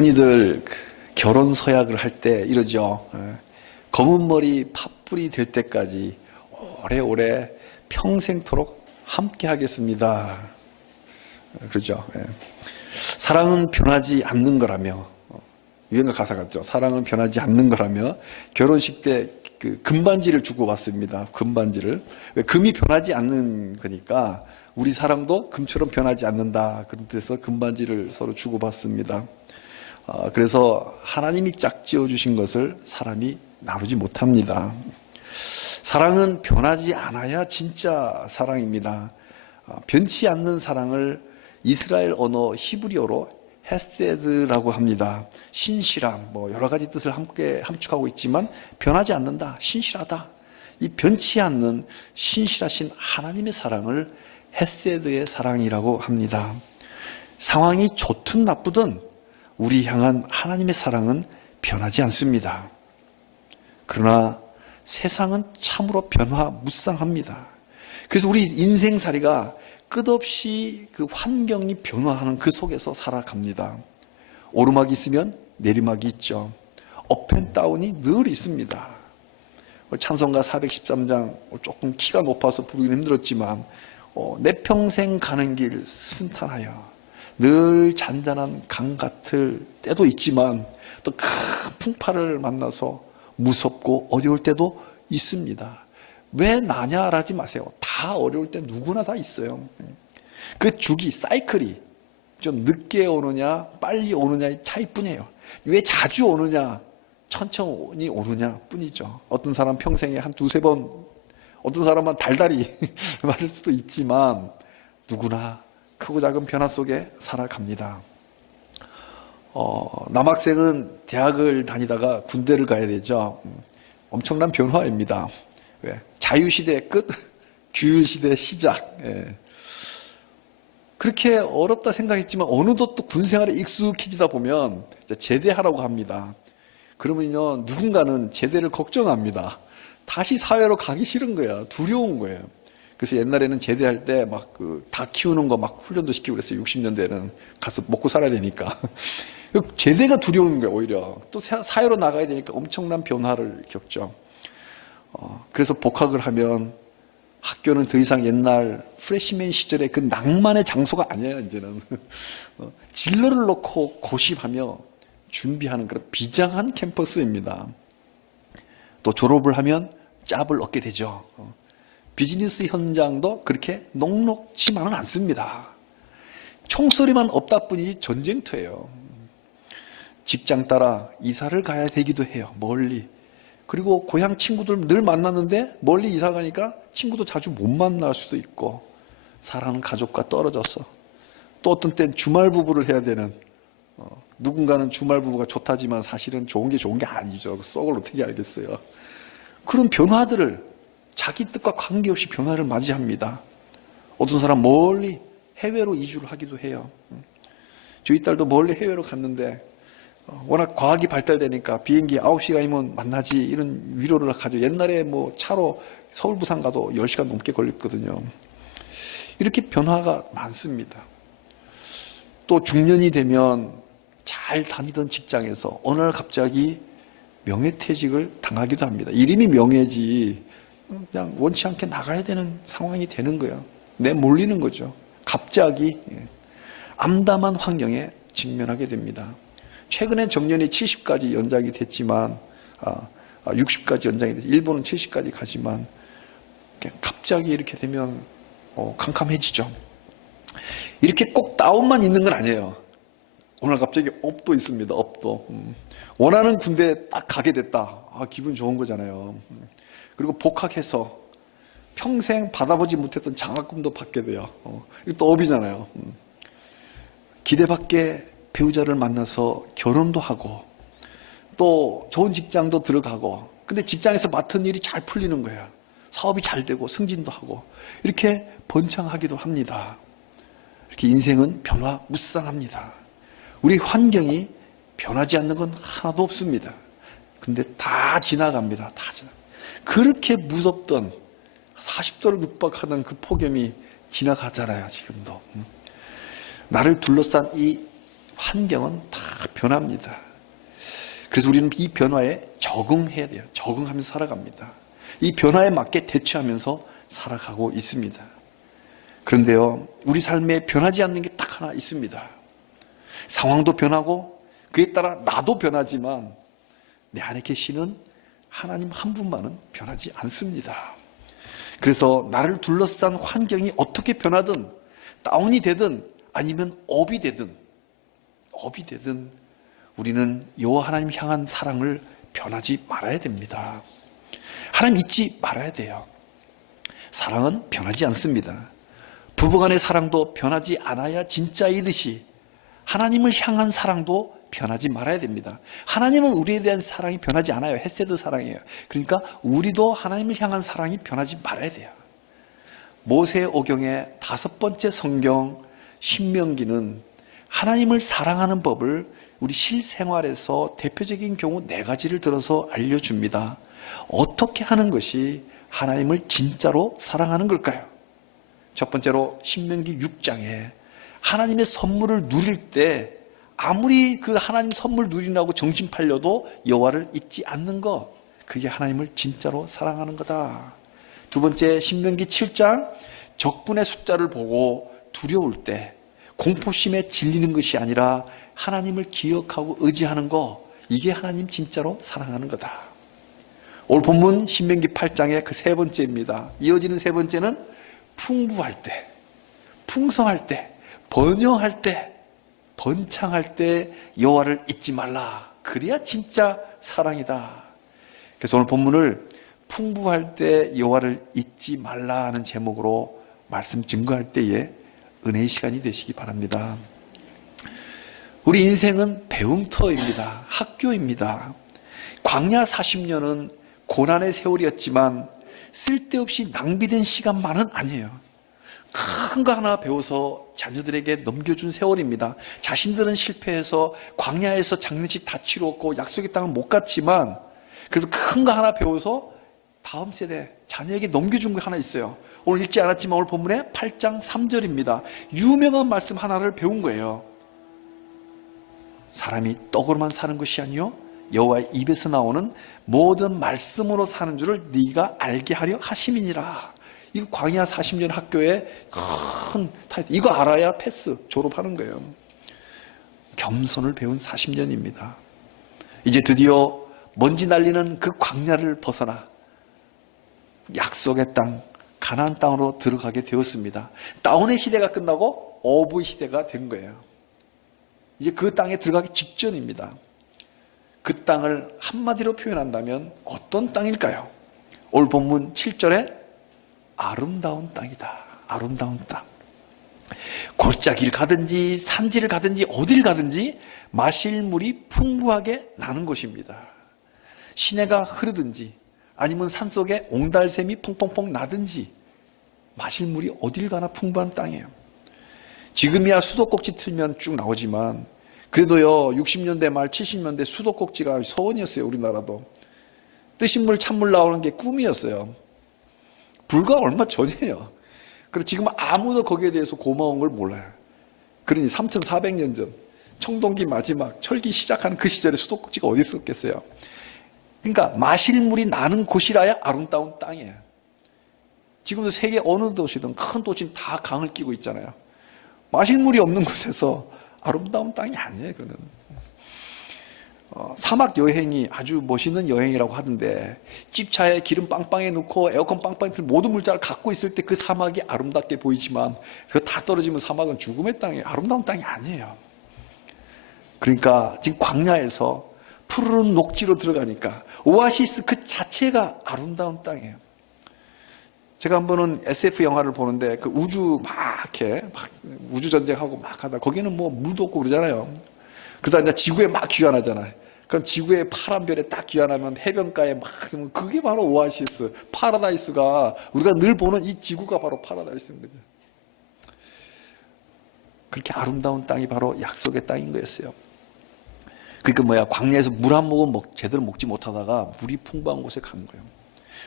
흔히들 결혼 서약을 할 때 이러죠. 검은 머리 팥불이 될 때까지 오래오래 평생토록 함께 하겠습니다. 그렇죠. 사랑은 변하지 않는 거라며, 유행가 가사 같죠. 사랑은 변하지 않는 거라며 결혼식 때 그 금반지를 주고 받습니다. 금반지를. 왜? 금이 변하지 않는 거니까 우리 사랑도 금처럼 변하지 않는다. 그런 데서 금반지를 서로 주고 받습니다. 그래서 하나님이 짝지어 주신 것을 사람이 나누지 못합니다. 사랑은 변하지 않아야 진짜 사랑입니다. 변치 않는 사랑을 이스라엘 언어 히브리어로 헤세드라고 합니다. 신실함, 여러 가지 뜻을 함께 함축하고 있지만 변하지 않는다, 신실하다. 이 변치 않는 신실하신 하나님의 사랑을 헤세드의 사랑이라고 합니다. 상황이 좋든 나쁘든 우리 향한 하나님의 사랑은 변하지 않습니다. 그러나 세상은 참으로 변화무쌍합니다. 그래서 우리 인생살이가 끝없이 그 환경이 변화하는 그 속에서 살아갑니다. 오르막이 있으면 내리막이 있죠. 업앤다운이 늘 있습니다. 찬송가 413장 조금 키가 높아서 부르기는 힘들었지만 내 평생 가는 길 순탄하여 늘 잔잔한 강 같을 때도 있지만 또 큰 풍파를 만나서 무섭고 어려울 때도 있습니다. 왜 나냐라지 마세요. 다 어려울 때 누구나 다 있어요. 그 주기, 사이클이 좀 늦게 오느냐 빨리 오느냐의 차이뿐이에요. 왜 자주 오느냐 천천히 오느냐 뿐이죠. 어떤 사람 평생에 한 두세 번, 어떤 사람은 달달이 맞을 수도 있지만 누구나 크고 작은 변화 속에 살아갑니다. 남학생은 대학을 다니다가 군대를 가야 되죠. 엄청난 변화입니다. 왜? 자유시대의 끝, 규율시대의 시작. 그렇게 어렵다 생각했지만 어느덧 또 군생활에 익숙해지다 보면 제대하라고 합니다. 그러면요, 누군가는 제대를 걱정합니다. 다시 사회로 가기 싫은 거야. 두려운 거예요. 그래서 옛날에는 제대할 때 막 다 키우는 거 막 훈련도 시키고 그랬어요. 60년대에는 가서 먹고 살아야 되니까. 제대가 두려운 거예요, 오히려. 또 사회로 나가야 되니까 엄청난 변화를 겪죠. 그래서 복학을 하면 학교는 더 이상 옛날 프레시맨 시절의 그 낭만의 장소가 아니에요, 이제는. 진로를 놓고 고심하며 준비하는 그런 비장한 캠퍼스입니다. 또 졸업을 하면 짭을 얻게 되죠. 비즈니스 현장도 그렇게 녹록지만은 않습니다. 총소리만 없다 뿐이지 전쟁터예요. 직장 따라 이사를 가야 되기도 해요, 멀리. 그리고 고향 친구들 늘 만났는데 멀리 이사 가니까 친구도 자주 못 만날 수도 있고, 사랑하는 가족과 떨어져서, 또 어떤 땐 주말 부부를 해야 되는, 누군가는 주말 부부가 좋다지만 사실은 좋은 게 아니죠. 썩을 어떻게 알겠어요. 그런 변화들을 자기 뜻과 관계없이 변화를 맞이합니다. 어떤 사람 멀리 해외로 이주를 하기도 해요. 저희 딸도 멀리 해외로 갔는데 워낙 과학이 발달되니까 비행기 9시간이면 만나지 이런 위로를 가져. 옛날에 차로 서울 부산 가도 10시간 넘게 걸렸거든요. 이렇게 변화가 많습니다. 또 중년이 되면 잘 다니던 직장에서 어느 날 갑자기 명예퇴직을 당하기도 합니다. 이름이 명예지 그냥 원치 않게 나가야 되는 상황이 되는 거예요. 내몰리는 거죠. 갑자기 암담한 환경에 직면하게 됩니다. 최근에 정년이 70까지 연장이 됐지만 60까지 연장이 됐지, 일본은 70까지 가지만 갑자기 이렇게 되면 캄캄해지죠. 이렇게 꼭 다운만 있는 건 아니에요. 오늘 갑자기 업도 있습니다. 업도. 원하는 군대에 딱 가게 됐다. 기분 좋은 거잖아요. 그리고 복학해서 평생 받아보지 못했던 장학금도 받게 돼요. 이것도 업이잖아요. 기대 밖의 배우자를 만나서 결혼도 하고 또 좋은 직장도 들어가고, 근데 직장에서 맡은 일이 잘 풀리는 거예요. 사업이 잘 되고 승진도 하고 이렇게 번창하기도 합니다. 이렇게 인생은 변화무쌍합니다. 우리 환경이 변하지 않는 건 하나도 없습니다. 근데 다 지나갑니다. 다 지나. 그렇게 무섭던 40도를 육박하던 그 폭염이 지나가잖아요, 지금도. 나를 둘러싼 이 환경은 다 변합니다. 그래서 우리는 이 변화에 적응해야 돼요. 적응하면서 살아갑니다. 이 변화에 맞게 대처하면서 살아가고 있습니다. 그런데요, 우리 삶에 변하지 않는 게 딱 하나 있습니다. 상황도 변하고 그에 따라 나도 변하지만 내 안에 계시는 하나님 한 분만은 변하지 않습니다. 그래서 나를 둘러싼 환경이 어떻게 변하든 다운이 되든 아니면 업이 되든 우리는 여호와 하나님 향한 사랑을 변하지 말아야 됩니다. 하나님 잊지 말아야 돼요. 사랑은 변하지 않습니다. 부부간의 사랑도 변하지 않아야 진짜이듯이 하나님을 향한 사랑도 변하지 말아야 됩니다. 하나님은 우리에 대한 사랑이 변하지 않아요. 헤세드 사랑이에요. 그러니까 우리도 하나님을 향한 사랑이 변하지 말아야 돼요. 모세오경의 5번째 성경 신명기는 하나님을 사랑하는 법을 우리 실생활에서 대표적인 경우 4가지를 들어서 알려줍니다. 어떻게 하는 것이 하나님을 진짜로 사랑하는 걸까요? 첫 번째로 신명기 6장에 하나님의 선물을 누릴 때 아무리 그 하나님 선물 누리라고 정신 팔려도 여호와를 잊지 않는 것, 그게 하나님을 진짜로 사랑하는 거다. 두 번째 신명기 7장 적군의 숫자를 보고 두려울 때 공포심에 질리는 것이 아니라 하나님을 기억하고 의지하는 것, 이게 하나님 진짜로 사랑하는 거다. 오늘 본문 신명기 8장의 그 3번째입니다. 이어지는 3번째는 풍부할 때, 풍성할 때, 번영할 때, 번창할 때 여호와를 잊지 말라. 그래야 진짜 사랑이다. 그래서 오늘 본문을 풍부할 때 여호와를 잊지 말라 하는 제목으로 말씀 증거할 때에 은혜의 시간이 되시기 바랍니다. 우리 인생은 배움터입니다. 학교입니다. 광야 40년은 고난의 세월이었지만 쓸데없이 낭비된 시간만은 아니에요. 큰 거 하나 배워서 자녀들에게 넘겨준 세월입니다. 자신들은 실패해서 광야에서 장례식 다 치렀고 약속의 땅을 못 갔지만 그래도 큰 거 하나 배워서 다음 세대 자녀에게 넘겨준 거 하나 있어요. 오늘 읽지 않았지만 오늘 본문에 8장 3절입니다. 유명한 말씀 하나를 배운 거예요. 사람이 떡으로만 사는 것이 아니요 여호와의 입에서 나오는 모든 말씀으로 사는 줄을 네가 알게 하려 하심이니라. 이거 광야 40년 학교의 큰 타이틀. 이거 알아야 패스 졸업하는 거예요. 겸손을 배운 40년입니다. 이제 드디어 먼지 날리는 그 광야를 벗어나 약속의 땅 가나안 땅으로 들어가게 되었습니다. 다운의 시대가 끝나고 업의 시대가 된 거예요. 이제 그 땅에 들어가기 직전입니다. 그 땅을 한마디로 표현한다면 어떤 땅일까요? 오늘 본문 7절에 아름다운 땅이다. 아름다운 땅. 골짜기를 가든지 산지를 가든지 어딜 가든지 마실 물이 풍부하게 나는 곳입니다. 시내가 흐르든지 아니면 산속에 옹달샘이 퐁퐁퐁 나든지 마실 물이 어딜 가나 풍부한 땅이에요. 지금이야 수도꼭지 틀면 쭉 나오지만 그래도요 60년대 말 70년대 수도꼭지가 소원이었어요. 우리나라도 뜨신 물 찬물 나오는 게 꿈이었어요. 불과 얼마 전이에요. 그리고 지금 아무도 거기에 대해서 고마운 걸 몰라요. 그러니 3400년 전 청동기 마지막 철기 시작하는 그 시절에 수도꼭지가 어디 있었겠어요. 그러니까 마실 물이 나는 곳이라야 아름다운 땅이에요. 지금도 세계 어느 도시든 큰 도시는 다 강을 끼고 있잖아요. 마실 물이 없는 곳에서 아름다운 땅이 아니에요. 그거는 사막 여행이 아주 멋있는 여행이라고 하던데 집차에 기름 빵빵에 넣고 에어컨 빵빵에 틀 모든 물자를 갖고 있을 때 그 사막이 아름답게 보이지만 그거 다 떨어지면 사막은 죽음의 땅이에요. 아름다운 땅이 아니에요. 그러니까 지금 광야에서 푸르른 녹지로 들어가니까 오아시스 그 자체가 아름다운 땅이에요. 제가 한 번은 SF 영화를 보는데 그 우주 이렇게 우주 전쟁하고 막 하다 거기는 뭐 물도 없고 그러잖아요. 그러다 이제 지구에 막 귀환하잖아요. 그럼 지구의 파란 별에 딱 귀환하면 해변가에 막 그게 바로 오아시스, 파라다이스가 우리가 늘 보는 이 지구가 바로 파라다이스인 거죠. 그렇게 아름다운 땅이 바로 약속의 땅인 거였어요. 그러니까 광야에서 물 한 모금 제대로 먹지 못하다가 물이 풍부한 곳에 가는 거예요.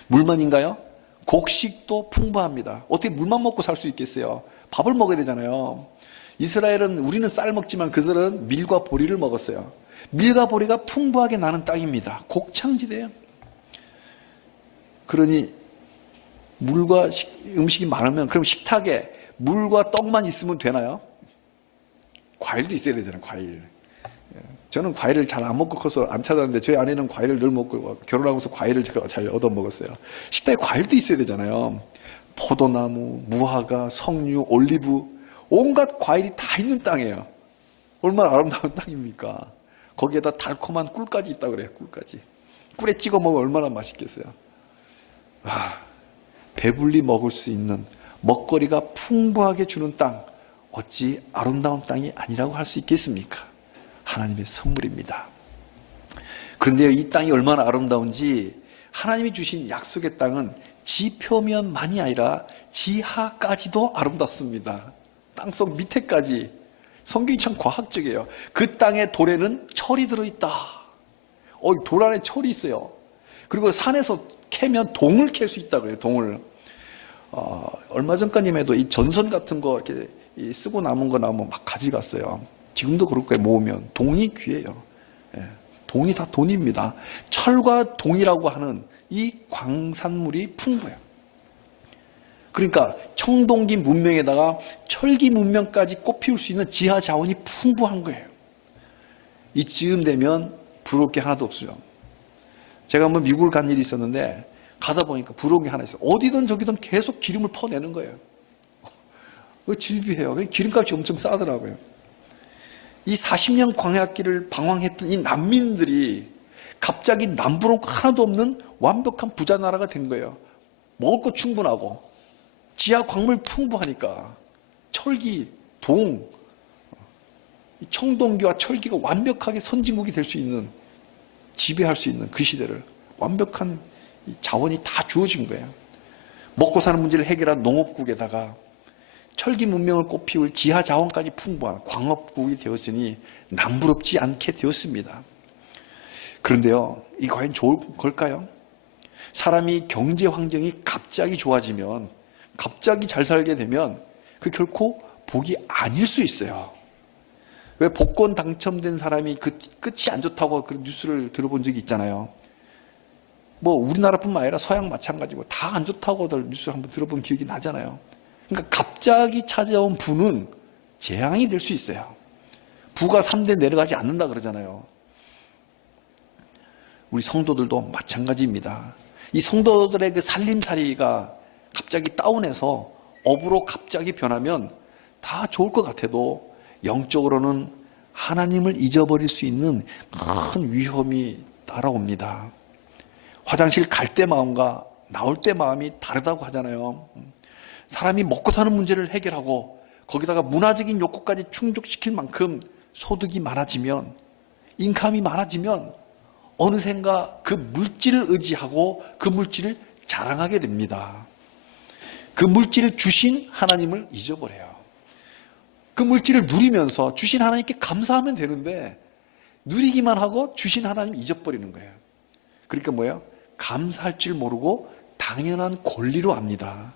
물만인가요? 곡식도 풍부합니다. 어떻게 물만 먹고 살 수 있겠어요? 밥을 먹어야 되잖아요. 이스라엘은 우리는 쌀 먹지만 그들은 밀과 보리를 먹었어요. 밀과 보리가 풍부하게 나는 땅입니다. 곡창지대예요. 그러니 물과 음식이 많으면 그럼 식탁에 물과 떡만 있으면 되나요? 과일도 있어야 되잖아요. 과일. 저는 과일을 잘 안 먹고 커서 안 찾았는데 저희 아내는 과일을 늘 먹고 결혼하고서 과일을 제가 잘 얻어 먹었어요. 식탁에 과일도 있어야 되잖아요. 포도나무, 무화과, 석류, 올리브 온갖 과일이 다 있는 땅이에요. 얼마나 아름다운 땅입니까? 거기에다 달콤한 꿀까지 있다 그래요. 꿀까지. 꿀에 찍어 먹으면 얼마나 맛있겠어요. 배불리 먹을 수 있는 먹거리가 풍부하게 주는 땅, 어찌 아름다운 땅이 아니라고 할 수 있겠습니까? 하나님의 선물입니다. 그런데요, 이 땅이 얼마나 아름다운지 하나님이 주신 약속의 땅은 지표면만이 아니라 지하까지도 아름답습니다. 땅속 밑에까지. 성경이 참 과학적이에요. 그 땅의 돌에는 철이 들어있다. 돌 안에 철이 있어요. 그리고 산에서 캐면 동을 캘 수 있다 그래요. 동을. 얼마 전까지만 해도 이 전선 같은 거 이렇게 쓰고 남은 거 나오면 막 가져갔어요. 지금도 그럴 거예요. 모으면. 동이 귀해요. 동이 다 돈입니다. 철과 동이라고 하는 이 광산물이 풍부해요. 그러니까 청동기 문명에다가 철기 문명까지 꽃피울 수 있는 지하 자원이 풍부한 거예요. 이쯤 되면 부러울 게 하나도 없어요. 제가 한번 미국을 간 일이 있었는데 가다 보니까 부러운 게 하나 있어요. 어디든 저기든 계속 기름을 퍼내는 거예요. 질비해요. 기름값이 엄청 싸더라고요. 이 40년 광야길을 방황했던 이 난민들이 갑자기 남부러운 거 하나도 없는 완벽한 부자 나라가 된 거예요. 먹을 거 충분하고 지하 광물 풍부하니까 철기, 동, 청동기와 철기가 완벽하게 선진국이 될 수 있는, 지배할 수 있는 그 시대를 완벽한 자원이 다 주어진 거예요. 먹고 사는 문제를 해결한 농업국에다가 철기 문명을 꽃피울 지하 자원까지 풍부한 광업국이 되었으니 남부럽지 않게 되었습니다. 그런데요, 이 과연 좋을 걸까요? 사람이 경제 환경이 갑자기 좋아지면, 갑자기 잘 살게 되면 그 결코 복이 아닐 수 있어요. 왜 복권 당첨된 사람이 그 끝이 안 좋다고 그런 뉴스를 들어본 적이 있잖아요. 뭐 우리나라뿐만 아니라 서양 마찬가지고 다 안 좋다고들 뉴스를 한번 들어본 기억이 나잖아요. 그러니까 갑자기 찾아온 부는 재앙이 될 수 있어요. 부가 3대 내려가지 않는다 그러잖아요. 우리 성도들도 마찬가지입니다. 이 성도들의 그 살림살이가 갑자기 다운해서 업으로 갑자기 변하면 다 좋을 것 같아도 영적으로는 하나님을 잊어버릴 수 있는 큰 위험이 따라옵니다. 화장실 갈 때 마음과 나올 때 마음이 다르다고 하잖아요. 사람이 먹고 사는 문제를 해결하고 거기다가 문화적인 욕구까지 충족시킬 만큼 소득이 많아지면, 인컴이 많아지면 어느샌가 그 물질을 의지하고 그 물질을 자랑하게 됩니다. 그 물질을 주신 하나님을 잊어버려요. 그 물질을 누리면서 주신 하나님께 감사하면 되는데 누리기만 하고 주신 하나님 잊어버리는 거예요. 그러니까 뭐예요? 감사할 줄 모르고 당연한 권리로 압니다.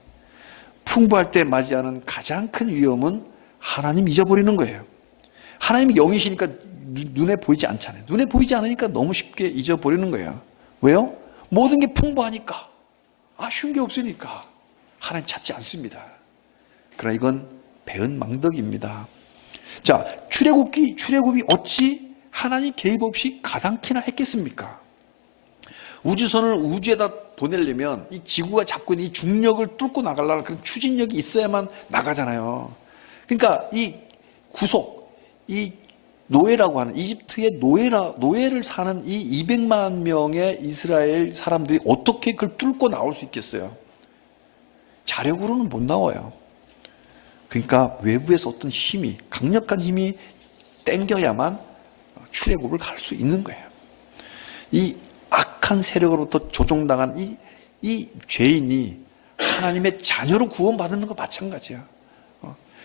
풍부할 때 맞이하는 가장 큰 위험은 하나님 잊어버리는 거예요. 하나님이 영이시니까 눈에 보이지 않잖아요. 눈에 보이지 않으니까 너무 쉽게 잊어버리는 거예요. 왜요? 모든 게 풍부하니까, 아쉬운 게 없으니까 하나님 찾지 않습니다. 그러나 이건 배은망덕입니다. 자, 출애굽이 어찌 하나님 개입 없이 가당키나 했겠습니까? 우주선을 우주에다 보내려면 이 지구가 잡고 있는 이 중력을 뚫고 나가려는 그런 추진력이 있어야만 나가잖아요. 그러니까 이 구속, 이 노예라고 하는, 이집트의 노예를 사는 이 200만 명의 이스라엘 사람들이 어떻게 그걸 뚫고 나올 수 있겠어요? 자력으로는 못 나와요. 그러니까 외부에서 어떤 힘이, 강력한 힘이 땡겨야만 출애굽을 갈 수 있는 거예요. 이 악한 세력으로부터 조종당한 이 죄인이 하나님의 자녀로 구원받는 거 마찬가지야.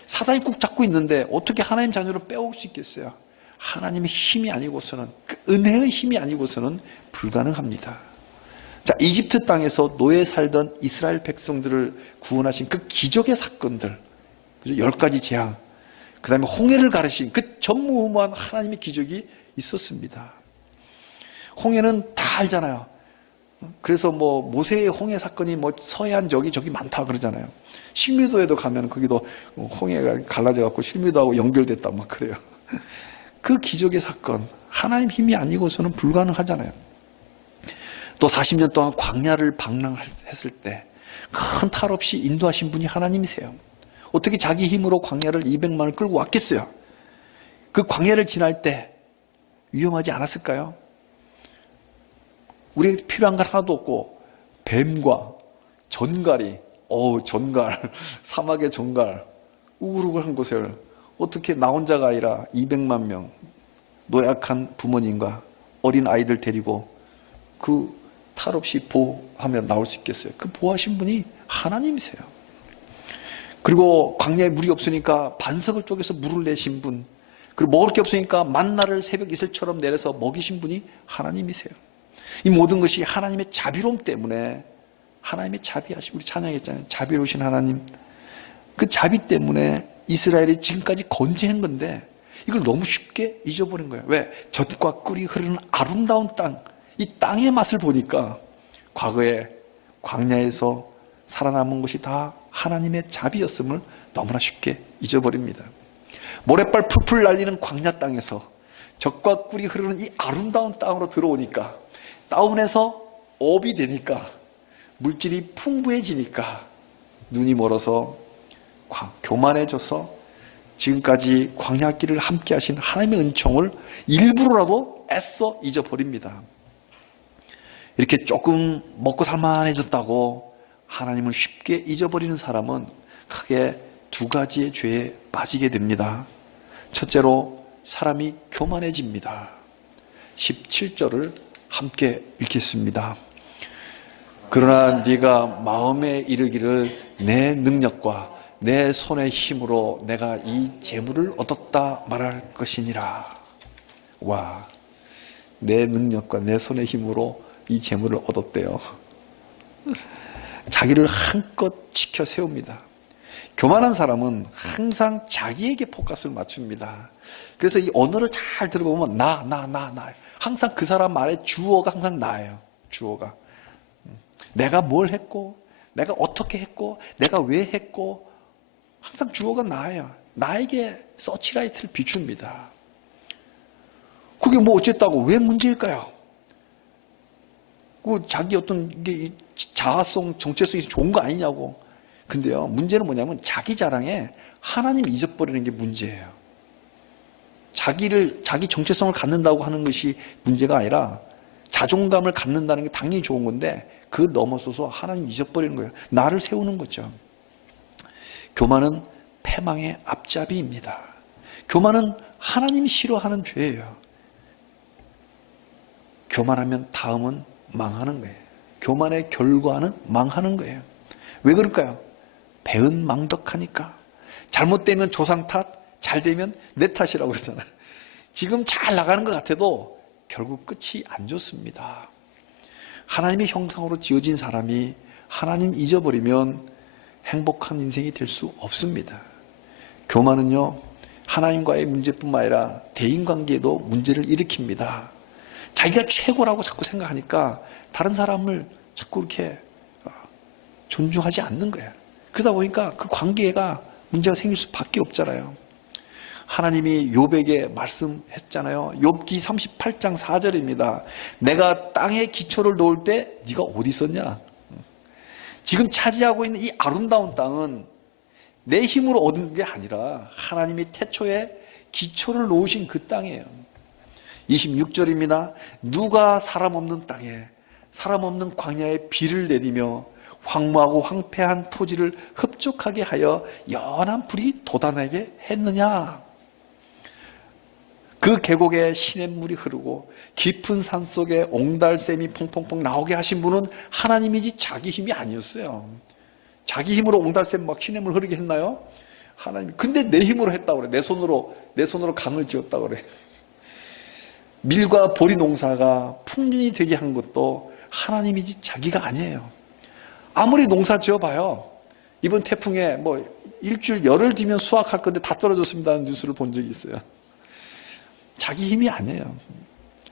사단이 꾹 잡고 있는데 어떻게 하나님 자녀로 빼올 수 있겠어요? 하나님의 힘이 아니고서는, 그 은혜의 힘이 아니고서는 불가능합니다. 자, 이집트 땅에서 노예 살던 이스라엘 백성들을 구원하신 그 기적의 사건들, 10가지 재앙, 그 다음에 홍해를 가르신 그 전무후무한 하나님의 기적이 있었습니다. 홍해는 다 알잖아요. 그래서 뭐 모세의 홍해 사건이 뭐 서해안 저기 많다 그러잖아요. 실미도에도 가면 거기도 홍해가 갈라져 갖고 실미도하고 연결됐다 막 그래요. 그 기적의 사건, 하나님 힘이 아니고서는 불가능하잖아요. 또 40년 동안 광야를 방랑했을 때 큰 탈 없이 인도하신 분이 하나님이세요. 어떻게 자기 힘으로 광야를 200만을 끌고 왔겠어요? 그 광야를 지날 때 위험하지 않았을까요? 우리에게 필요한 건 하나도 없고 뱀과 전갈이 전갈, 사막의 전갈 우글우글한 곳을 어떻게 나 혼자가 아니라 200만 명 노약한 부모님과 어린 아이들 데리고 그 탈 없이 보호하며 나올 수 있겠어요? 그 보호하신 분이 하나님이세요. 그리고 광야에 물이 없으니까 반석을 쪼개서 물을 내신 분, 그리고 먹을 게 없으니까 만나를 새벽 이슬처럼 내려서 먹이신 분이 하나님이세요. 이 모든 것이 하나님의 자비로움 때문에, 하나님의 자비하심, 우리 찬양했잖아요. 자비로우신 하나님. 그 자비 때문에 이스라엘이 지금까지 건재한 건데 이걸 너무 쉽게 잊어버린 거예요. 왜? 젖과 꿀이 흐르는 아름다운 땅, 이 땅의 맛을 보니까 과거에 광야에서 살아남은 것이 다 하나님의 자비였음을 너무나 쉽게 잊어버립니다. 모래빨 풀풀 날리는 광야 땅에서 젖과 꿀이 흐르는 이 아름다운 땅으로 들어오니까, 다운해서 업이 되니까, 물질이 풍부해지니까 눈이 멀어서 교만해져서 지금까지 광야길을 함께 하신 하나님의 은총을 일부러라도 애써 잊어버립니다. 이렇게 조금 먹고 살만해졌다고 하나님을 쉽게 잊어버리는 사람은 크게 두 가지의 죄에 빠지게 됩니다. 첫째로 사람이 교만해집니다. 17절을 함께 읽겠습니다. 그러나 네가 마음에 이르기를 내 능력과 내 손의 힘으로 내가 이 재물을 얻었다 말할 것이니라. 와, 내 능력과 내 손의 힘으로 이 재물을 얻었대요. 자기를 한껏 지켜 세웁니다. 교만한 사람은 항상 자기에게 포커스를 맞춥니다. 그래서 이 언어를 잘 들어보면 나. 항상 그 사람 말에 주어가 항상 나예요. 주어가. 내가 뭘 했고, 내가 어떻게 했고, 내가 왜 했고, 항상 주어가 나예요. 나에게 서치라이트를 비춥니다. 그게 뭐 어쨌다고 왜 문제일까요? 그 자기 어떤 게 자아성, 정체성이 좋은 거 아니냐고. 근데요, 문제는 뭐냐면 자기 자랑에 하나님 잊어버리는 게 문제예요. 자기 정체성을 갖는다고 하는 것이 문제가 아니라 자존감을 갖는다는 게 당연히 좋은 건데 그 넘어서서 하나님 잊어버리는 거예요. 나를 세우는 거죠. 교만은 패망의 앞잡이입니다. 교만은 하나님이 싫어하는 죄예요. 교만하면 다음은 망하는 거예요. 교만의 결과는 망하는 거예요. 왜 그럴까요? 배은망덕하니까. 잘못되면 조상 탓, 잘 되면 내 탓이라고 그러잖아요. 지금 잘 나가는 것 같아도 결국 끝이 안 좋습니다. 하나님의 형상으로 지어진 사람이 하나님 잊어버리면 행복한 인생이 될 수 없습니다. 교만은요, 하나님과의 문제뿐만 아니라 대인관계에도 문제를 일으킵니다. 자기가 최고라고 자꾸 생각하니까 다른 사람을 자꾸 이렇게 존중하지 않는 거예요. 그러다 보니까 그 관계가 문제가 생길 수밖에 없잖아요. 하나님이 욥에게 말씀했잖아요. 욥기 38장 4절입니다. 내가 땅에 기초를 놓을 때 네가 어디 있었냐? 지금 차지하고 있는 이 아름다운 땅은 내 힘으로 얻은 게 아니라 하나님이 태초에 기초를 놓으신 그 땅이에요. 26절입니다. 누가 사람 없는 땅에, 사람 없는 광야에 비를 내리며 황무하고 황폐한 토지를 흡족하게 하여 연한 불이 돋아나게 했느냐? 그 계곡에 시냇물이 흐르고 깊은 산속에 옹달샘이 퐁퐁퐁 나오게 하신 분은 하나님이지 자기 힘이 아니었어요. 자기 힘으로 옹달샘 막 시냇물 흐르게 했나요? 하나님. 근데 내 힘으로 했다고 그래. 내 손으로 강을 지었다고 그래. 밀과 보리 농사가 풍년이 되게 한 것도 하나님이지 자기가 아니에요. 아무리 농사 지어봐요. 이번 태풍에 뭐 일주일 열흘 뒤면 수확할 건데 다 떨어졌습니다는 뉴스를 본 적이 있어요. 자기 힘이 아니에요.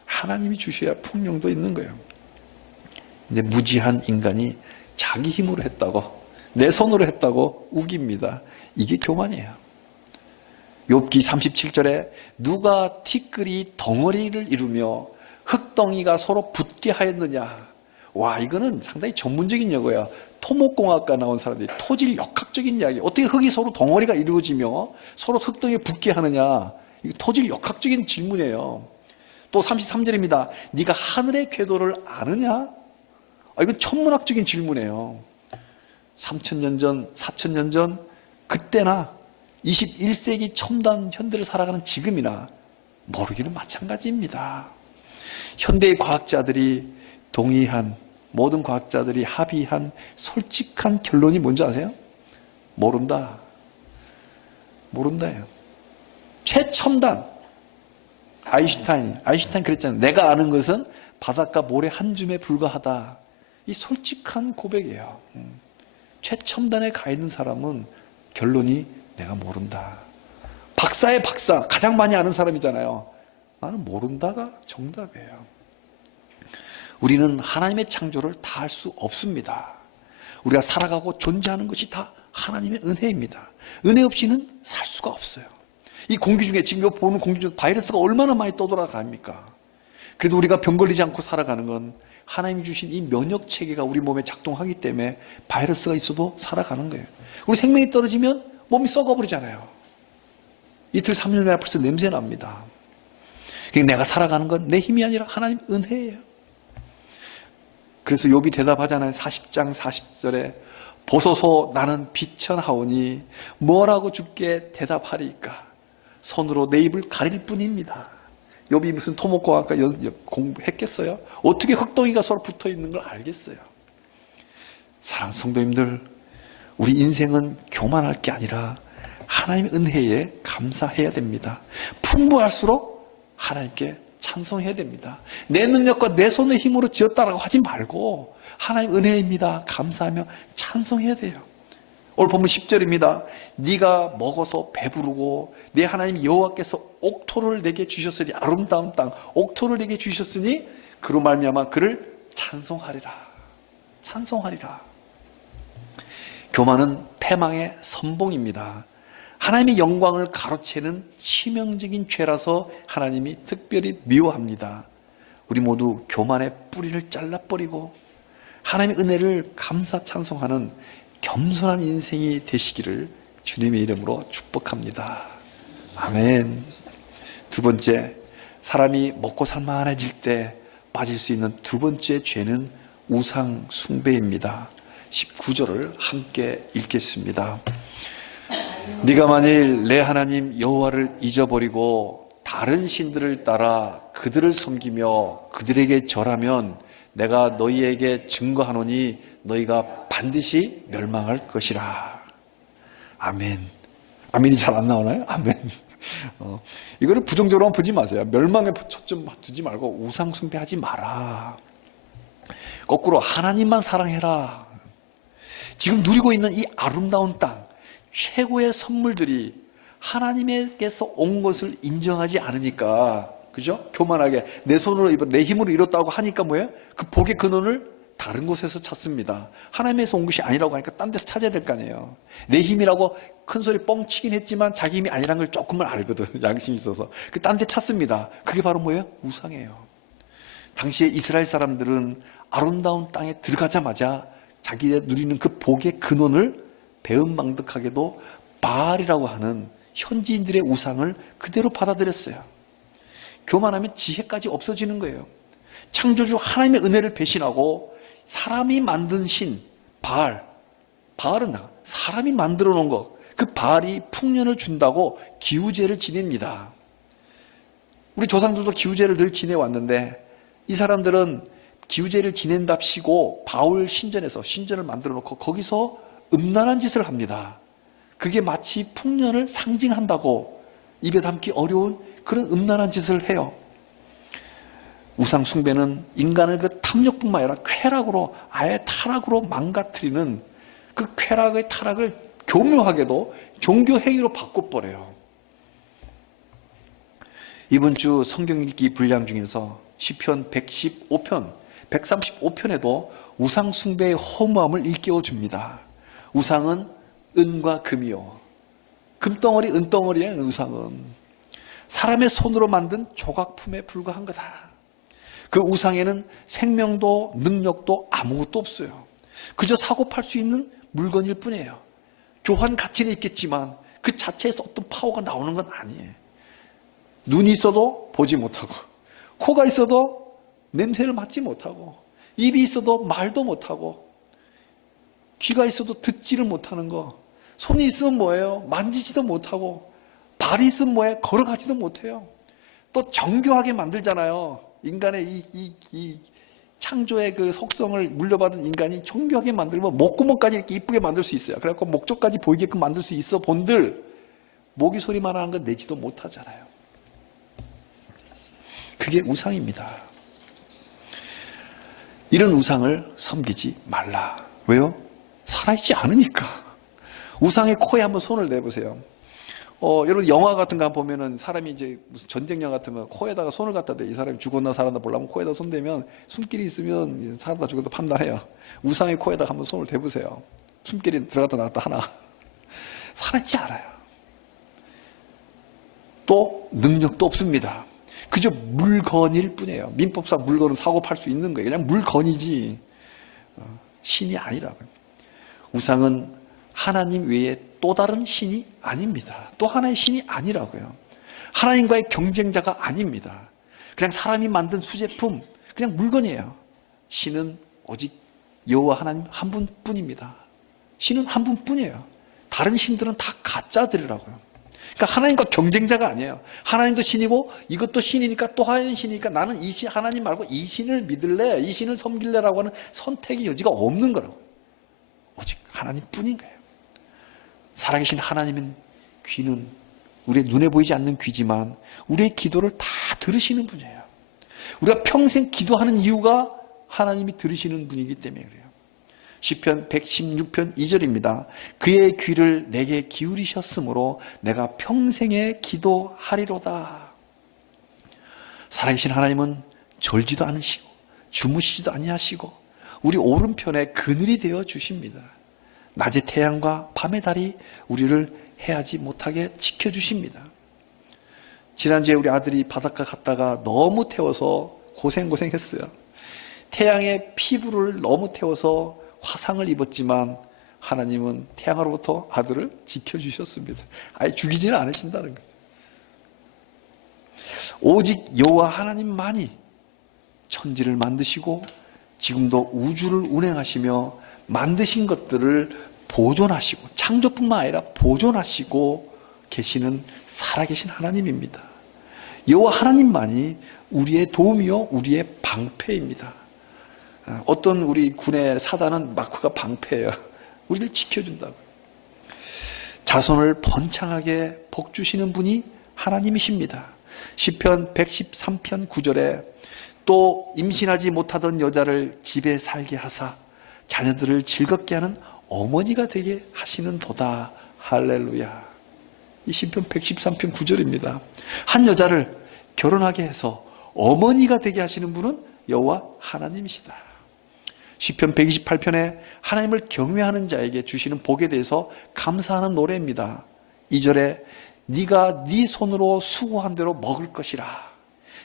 하나님이 주셔야 풍령도 있는 거예요. 근데 무지한 인간이 자기 힘으로 했다고, 내 손으로 했다고 우깁니다. 이게 교만이에요. 욥기 37절에 누가 티끌이 덩어리를 이루며 흙덩이가 서로 붙게 하였느냐. 와, 이거는 상당히 전문적인 용어예요. 토목공학과 나온 사람들이 토질 역학적인 이야기. 어떻게 흙이 서로 덩어리가 이루어지며 서로 흙덩이에 붙게 하느냐. 이거 토질 역학적인 질문이에요. 또 33절입니다. 네가 하늘의 궤도를 아느냐? 이건 천문학적인 질문이에요. 3000년 전, 4000년 전, 그때나 21세기 첨단 현대를 살아가는 지금이나 모르기는 마찬가지입니다. 현대의 과학자들이 동의한, 모든 과학자들이 합의한 솔직한 결론이 뭔지 아세요? 모른다. 모른다예요. 최첨단. 아인슈타인 그랬잖아요. 내가 아는 것은 바닷가 모래 한 줌에 불과하다. 이 솔직한 고백이에요. 최첨단에 가 있는 사람은 결론이 내가 모른다. 박사의 박사, 가장 많이 아는 사람이잖아요. 나는 모른다가 정답이에요. 우리는 하나님의 창조를 다 할 수 없습니다. 우리가 살아가고 존재하는 것이 다 하나님의 은혜입니다. 은혜 없이는 살 수가 없어요. 이 공기 중에 지금 보는 공기 중에 바이러스가 얼마나 많이 떠돌아갑니까? 그래도 우리가 병 걸리지 않고 살아가는 건 하나님이 주신 이 면역 체계가 우리 몸에 작동하기 때문에 바이러스가 있어도 살아가는 거예요. 우리 생명이 떨어지면 몸이 썩어버리잖아요. 이틀 3일 만에 벌써 냄새 납니다. 그러니까 내가 살아가는 건 내 힘이 아니라 하나님 은혜예요. 그래서 욥이 대답하잖아요. 40장 40절에 보소서 나는 비천하오니 뭐라고 주께 대답하리까. 손으로 내 입을 가릴 뿐입니다. 욥이 무슨 토목공학과 공부했겠어요? 어떻게 흙덩이가 서로 붙어 있는 걸 알겠어요? 사랑하는 성도님들, 우리 인생은 교만할 게 아니라 하나님의 은혜에 감사해야 됩니다. 풍부할수록 하나님께 찬송해야 됩니다. 내 능력과 내 손의 힘으로 지었다라고 하지 말고 하나님 은혜입니다. 감사하며 찬송해야 돼요. 오늘 본문 10절입니다. 네가 먹어서 배부르고 내 하나님 여호와께서 옥토를 내게 주셨으니, 아름다운 땅 옥토를 내게 주셨으니 그로 말미암아 그를 찬송하리라. 찬송하리라. 교만은 패망의 선봉입니다. 하나님의 영광을 가로채는 치명적인 죄라서 하나님이 특별히 미워합니다. 우리 모두 교만의 뿌리를 잘라버리고 하나님의 은혜를 감사 찬송하는 겸손한 인생이 되시기를 주님의 이름으로 축복합니다. 아멘. 두 번째, 사람이 먹고 살만해질 때 빠질 수 있는 두 번째 죄는 우상 숭배입니다. 19절을 함께 읽겠습니다. 네가 만일 내 하나님 여호와를 잊어버리고 다른 신들을 따라 그들을 섬기며 그들에게 절하면 내가 너희에게 증거하노니 너희가 반드시 멸망할 것이라. 아멘. 아멘이 잘 안 나오나요? 아멘. 이거를 부정적으로만 보지 마세요. 멸망에 초점 두지 말고 우상 숭배하지 마라. 거꾸로 하나님만 사랑해라. 지금 누리고 있는 이 아름다운 땅, 최고의 선물들이 하나님께서 온 것을 인정하지 않으니까, 그죠? 교만하게 내 손으로 내 힘으로 이뤘다고 하니까 뭐예요? 그 복의 근원을 다른 곳에서 찾습니다. 하나님에서 온 것이 아니라고 하니까 딴 데서 찾아야 될 거 아니에요. 내 힘이라고 큰 소리 뻥치긴 했지만 자기 힘이 아니란 걸 조금은 알거든. 양심이 있어서. 그 딴 데 찾습니다. 그게 바로 뭐예요? 우상이에요. 당시에 이스라엘 사람들은 아름다운 땅에 들어가자마자 자기의 누리는 그 복의 근원을 배은망덕하게도 바알이라고 하는 현지인들의 우상을 그대로 받아들였어요. 교만하면 지혜까지 없어지는 거예요. 창조주 하나님의 은혜를 배신하고 사람이 만든 신 바알은 사람이 만들어 놓은 것, 그 바알이 풍년을 준다고 기우제를 지냅니다. 우리 조상들도 기우제를 늘 지내왔는데 이 사람들은 기우제를 지낸답시고 바울 신전에서 신전을 만들어 놓고 거기서 음란한 짓을 합니다. 그게 마치 풍년을 상징한다고 입에 담기 어려운 그런 음란한 짓을 해요. 우상 숭배는 인간을 그 탐욕뿐만 아니라 쾌락으로, 아예 타락으로 망가뜨리는 그 쾌락의 타락을 교묘하게도 종교 행위로 바꿔버려요. 이번 주 성경 읽기 분량 중에서 시편 115편, 135편에도 우상 숭배의 허무함을 일깨워 줍니다. 우상은 은과 금이요. 금덩어리, 은덩어리의 우상은 사람의 손으로 만든 조각품에 불과한 거다. 그 우상에는 생명도 능력도 아무것도 없어요. 그저 사고 팔 수 있는 물건일 뿐이에요. 교환 가치는 있겠지만 그 자체에서 어떤 파워가 나오는 건 아니에요. 눈이 있어도 보지 못하고, 코가 있어도 냄새를 맡지 못하고, 입이 있어도 말도 못하고, 귀가 있어도 듣지를 못하는 거, 손이 있으면 뭐예요? 만지지도 못하고, 발이 있으면 뭐예요? 걸어가지도 못해요. 또 정교하게 만들잖아요. 인간의 이 창조의 그 속성을 물려받은 인간이 정교하게 만들면 목구멍까지 이렇게 이쁘게 만들 수 있어요. 그래갖고 목젖까지 보이게끔 만들 수 있어 본들 모기 소리만 하는 건 내지도 못하잖아요. 그게 우상입니다. 이런 우상을 섬기지 말라. 왜요? 살아있지 않으니까. 우상의 코에 한번 손을 내보세요. 여러분 영화 같은 거 보면은 사람이 이제 무슨 전쟁 영화 같으면 코에다가 손을 갖다 대. 이 사람이 죽었나 살았나 보려면 코에다 손 대면 숨길이 있으면 살았다 죽었다 판단해요. 우상의 코에다가 한번 손을 대보세요. 숨길이 들어갔다 나왔다 하나. 살아있지 않아요. 또 능력도 없습니다. 그저 물건일 뿐이에요. 민법상 물건은 사고 팔 수 있는 거예요. 그냥 물건이지 신이 아니라고요. 우상은 하나님 외에 또 다른 신이 아닙니다. 또 하나의 신이 아니라고요. 하나님과의 경쟁자가 아닙니다. 그냥 사람이 만든 수제품, 그냥 물건이에요. 신은 오직 여호와 하나님 한 분뿐입니다. 신은 한 분뿐이에요. 다른 신들은 다 가짜들이라고요. 그러니까 하나님과 경쟁자가 아니에요. 하나님도 신이고 이것도 신이니까 또 하나님 신이니까 나는 이 신, 하나님 말고 이 신을 믿을래, 이 신을 섬길래라고 하는 선택의 여지가 없는 거라고. 오직 하나님뿐인 거예요. 살아계신 하나님은 귀는 우리의 눈에 보이지 않는 귀지만 우리의 기도를 다 들으시는 분이에요. 우리가 평생 기도하는 이유가 하나님이 들으시는 분이기 때문에 그래요. 시편 116편 2절입니다. 그의 귀를 내게 기울이셨으므로 내가 평생에 기도하리로다. 살아계신 하나님은 졸지도 않으시고 주무시지도 아니하시고 우리 오른편에 그늘이 되어 주십니다. 낮의 태양과 밤의 달이 우리를 해하지 못하게 지켜주십니다. 지난주에 우리 아들이 바닷가 갔다가 너무 태워서 고생했어요. 태양의 피부를 너무 태워서 화상을 입었지만 하나님은 태양으로부터 아들을 지켜주셨습니다. 아예 죽이지는 않으신다는 거죠. 오직 여호와 하나님만이 천지를 만드시고 지금도 우주를 운행하시며 만드신 것들을 보존하시고 창조뿐만 아니라 보존하시고 계시는 살아계신 하나님입니다. 여호와 하나님만이 우리의 도움이요 우리의 방패입니다. 어떤 우리 군의 사단은 마크가 방패예요. 우리를 지켜준다고. 자손을 번창하게 복주시는 분이 하나님이십니다. 시편 113편 9절에 또 임신하지 못하던 여자를 집에 살게 하사 자녀들을 즐겁게 하는 어머니가 되게 하시는 도다. 할렐루야. 이 시편 113편 9절입니다. 한 여자를 결혼하게 해서 어머니가 되게 하시는 분은 여호와 하나님이시다. 시편 128편에 하나님을 경외하는 자에게 주시는 복에 대해서 감사하는 노래입니다. 2절에 네가 네 손으로 수고한 대로 먹을 것이라.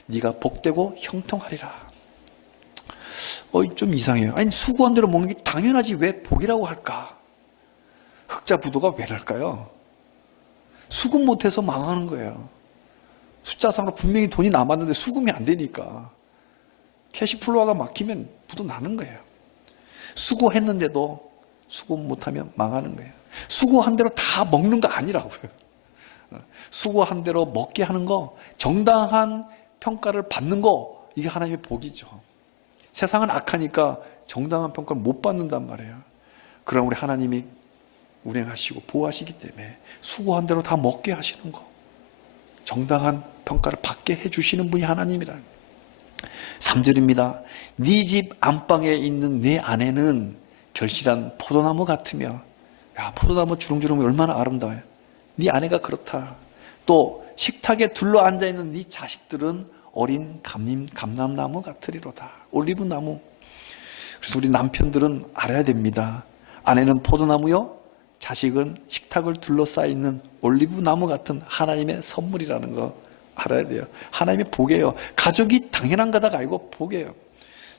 네가 복되고 형통하리라. 좀 이상해요. 아니 수고한 대로 먹는 게 당연하지 왜 복이라고 할까? 흑자 부도가 왜랄까요? 수급 못해서 망하는 거예요. 숫자상으로 분명히 돈이 남았는데 수금이 안 되니까 캐시플로우가 막히면 부도 나는 거예요. 수고했는데도 수급 못하면 망하는 거예요. 수고한 대로 다 먹는 거 아니라고요. 수고한 대로 먹게 하는 거, 정당한 평가를 받는 거, 이게 하나님의 복이죠. 세상은 악하니까 정당한 평가를 못 받는단 말이에요. 그럼 우리 하나님이 운행하시고 보호하시기 때문에 수고한 대로 다 먹게 하시는 거, 정당한 평가를 받게 해주시는 분이 하나님이라는 거예요. 3절입니다. 네 집 안방에 있는 내 아내는 결실한 포도나무 같으며 야, 포도나무 주렁주렁이 얼마나 아름다워요. 네 아내가 그렇다. 또 식탁에 둘러 앉아있는 네 자식들은 어린 감람나무 같으리로다. 올리브나무. 그래서 우리 남편들은 알아야 됩니다. 아내는 포도나무요, 자식은 식탁을 둘러싸여 있는 올리브나무 같은 하나님의 선물이라는 거 알아야 돼요. 하나님의 복이에요. 가족이 당연한 거다가 아니고 복이에요.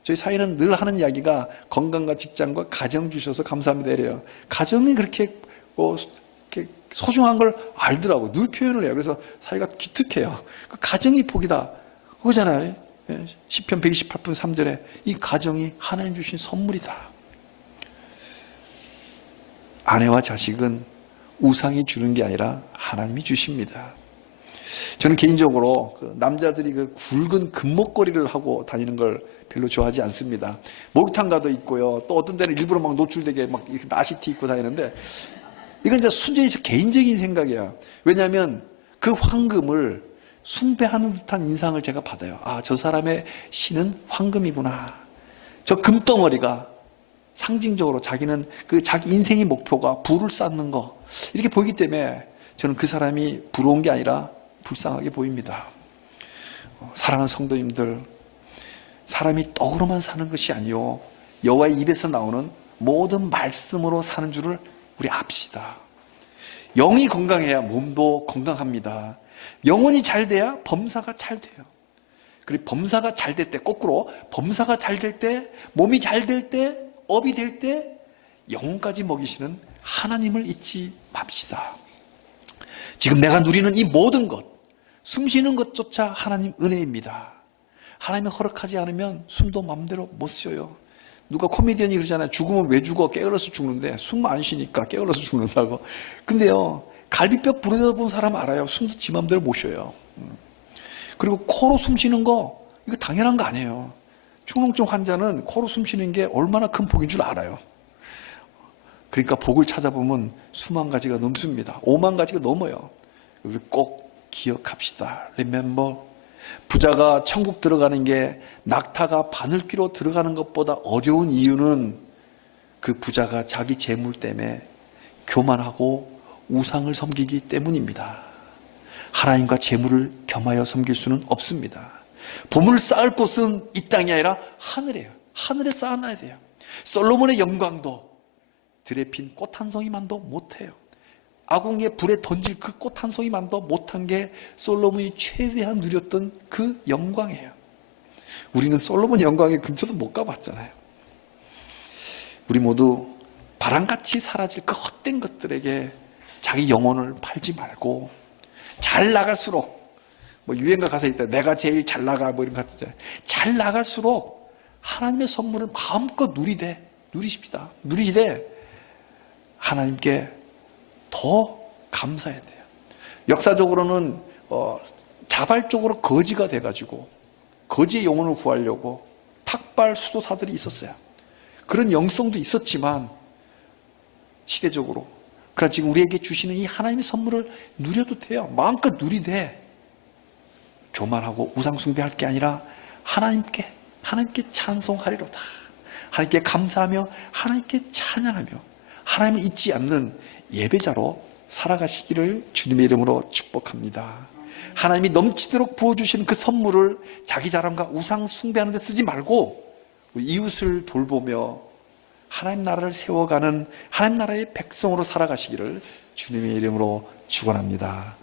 저희 사회는 늘 하는 이야기가 건강과 직장과 가정 주셔서 감사합니다 이래요. 가정이 그렇게 소중한 걸 알더라고. 늘 표현을 해요. 그래서 사회가 기특해요. 그 가정이 복이다 그러잖아요. 시편 128편 3절에 이 가정이 하나님 주신 선물이다. 아내와 자식은 우상이 주는 게 아니라 하나님이 주십니다. 저는 개인적으로 남자들이 그 굵은 금목걸이를 하고 다니는 걸 별로 좋아하지 않습니다. 목욕탕 가도 있고요. 또 어떤 데는 일부러 막 노출되게 막 이렇게 나시티 입고 다니는데, 이건 이제 순전히 개인적인 생각이야. 왜냐하면 그 황금을 숭배하는 듯한 인상을 제가 받아요. 아, 저 사람의 신은 황금이구나. 저 금덩어리가 상징적으로 자기는 그 자기 인생의 목표가 부를 쌓는 거, 이렇게 보이기 때문에 저는 그 사람이 부러운 게 아니라 불쌍하게 보입니다. 사랑하는 성도님들, 사람이 떡으로만 사는 것이 아니요, 여호와의 입에서 나오는 모든 말씀으로 사는 줄을 우리 압시다. 영이 건강해야 몸도 건강합니다. 영혼이 잘 돼야 범사가 잘 돼요. 그리고 범사가 잘 될 때, 거꾸로 범사가 잘 될 때, 몸이 잘 될 때, 업이 될 때 영혼까지 먹이시는 하나님을 잊지 맙시다. 지금 내가 누리는 이 모든 것, 숨 쉬는 것조차 하나님 은혜입니다. 하나님이 허락하지 않으면 숨도 마음대로 못 쉬어요. 누가 코미디언이 그러잖아요. 죽으면 왜 죽어? 게을러서 죽는데. 숨 안 쉬니까 게을러서 죽는다고. 근데요, 갈비뼈 부러져본 사람 알아요. 숨도 지 마음대로 못 쉬어요. 그리고 코로 숨 쉬는 거, 이거 당연한 거 아니에요. 축농증 환자는 코로 숨 쉬는 게 얼마나 큰 복인 줄 알아요. 그러니까 복을 찾아보면 수만 가지가 넘습니다. 5만 가지가 넘어요. 우리 꼭 기억합시다. Remember. 부자가 천국 들어가는 게 낙타가 바늘귀로 들어가는 것보다 어려운 이유는 그 부자가 자기 재물 때문에 교만하고 우상을 섬기기 때문입니다. 하나님과 재물을 겸하여 섬길 수는 없습니다. 보물 쌓을 곳은 이 땅이 아니라 하늘이에요. 하늘에 쌓아놔야 돼요. 솔로몬의 영광도 들에 핀 꽃 한 송이만도 못해요. 아궁이에 불에 던질 그 꽃 한 송이만도 못한 게 솔로몬이 최대한 누렸던 그 영광이에요. 우리는 솔로몬 영광의 근처도 못 가봤잖아요. 우리 모두 바람같이 사라질 그 헛된 것들에게 자기 영혼을 팔지 말고, 잘 나갈수록, 뭐 유행가 가사에 있다, 내가 제일 잘 나가, 뭐 이런 거 같잖아요. 잘 나갈수록 하나님의 선물을 마음껏 누리십시다. 누리시되 하나님께 더 감사해야 돼요. 역사적으로는 자발적으로 거지가 돼가지고 거지의 영혼을 구하려고 탁발 수도사들이 있었어요. 그런 영성도 있었지만 시대적으로, 그러나 지금 우리에게 주시는 이 하나님의 선물을 누려도 돼요. 마음껏 누리되 교만하고 우상숭배할 게 아니라 하나님께 찬송하리로다. 하나님께 감사하며 하나님께 찬양하며 하나님을 잊지 않는 예배자로 살아가시기를 주님의 이름으로 축복합니다. 하나님이 넘치도록 부어주시는 그 선물을 자기 자랑과 우상 숭배하는 데 쓰지 말고 이웃을 돌보며 하나님 나라를 세워가는 하나님 나라의 백성으로 살아가시기를 주님의 이름으로 축원합니다.